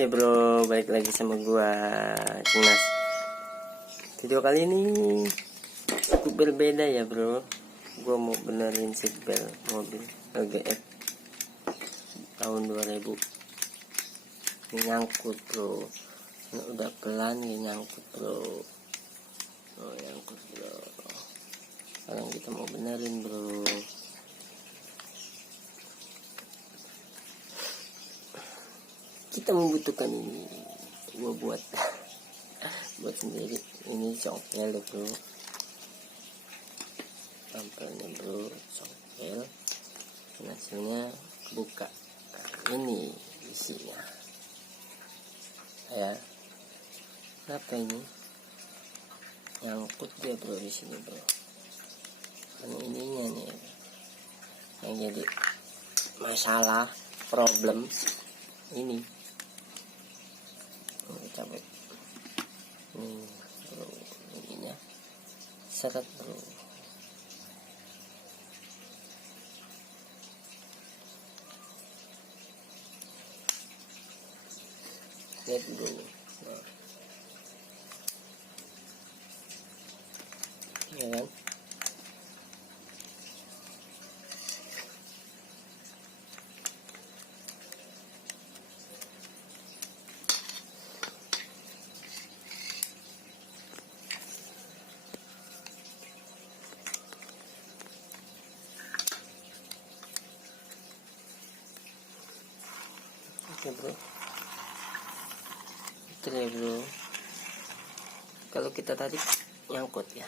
Oke bro, balik lagi sama gua Cinas. Video kali ini cukup berbeda ya bro. Gua mau benerin seatbelt mobil LGF tahun 2000. Ini nyangkut bro. Ini udah pelan ini nyangkut bro. Oh nyangkut bro. Sekarang kita mau benerin bro. Kita membutuhkan ini, gua buat sendiri. Ini congkel ya bro, tampilnya bro congkel, hasilnya kebuka. Nah, ini isinya ya. Kenapa ini nyangkut dia bro di sini bro? Karena ininya nih yang jadi masalah, problem ini. Capek nih bro, ininya seret bro. Lihat bro, nah. Ya kan, oke bro, itu ya bro. Kalau kita tarik nyangkut ya.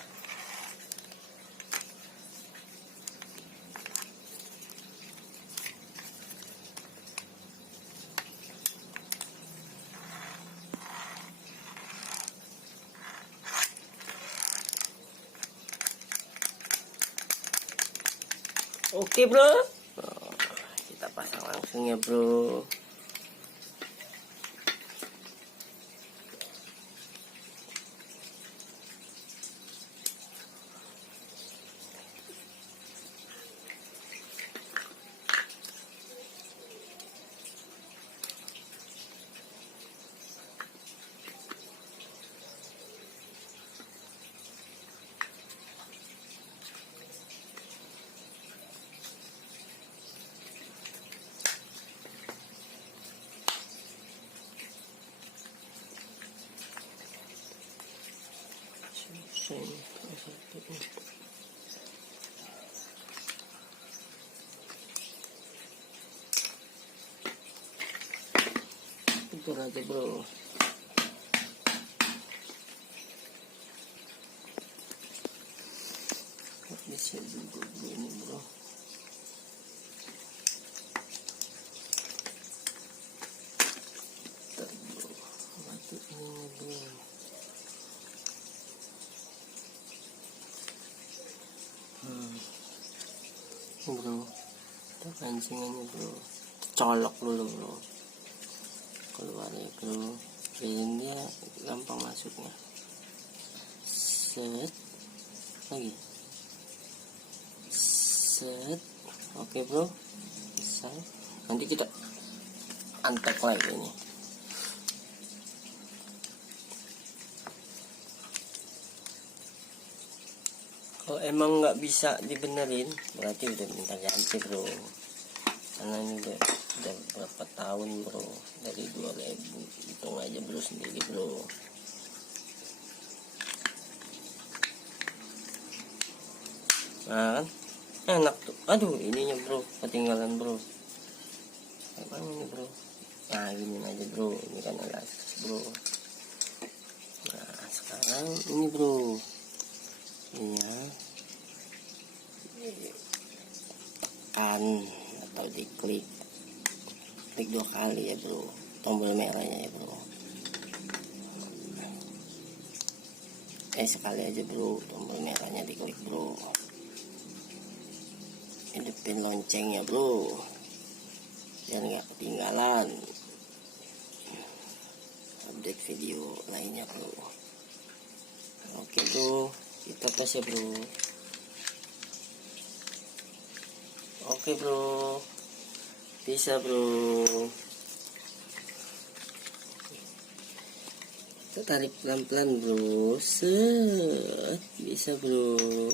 Oke bro, kita pasang langsung ya bro. Itu aja bro. Bisa juga bro ini bro. Bentar bro, mati ini bro. Ini bro, kita pancingannya bro, colok dulu bro, keluar ya bro. Ini dia gampang masuknya. Set lagi, set. Oke bro, bisa. Nanti kita antek lagi ini. Kalau emang nggak bisa dibenerin, berarti udah minta ganti bro. Karena ini udah berapa tahun bro, dari 2000. Hitung aja bro sendiri bro. Nah kan enak tuh. Aduh ininya bro ketinggalan bro. Emang ini bro. Nah gini aja bro, ini kan elastis bro. Nah sekarang ini bro, iya kan, atau diklik 2 kali ya bro, tombol merahnya ya bro. Sekali aja bro, tombol merahnya diklik bro. Hidupin loncengnya bro, biar nggak ketinggalan update video lainnya bro. Oke bro, kita tes ya bro. Oke bro, bisa bro. Kita tarik pelan-pelan bro. Set. Bisa bro.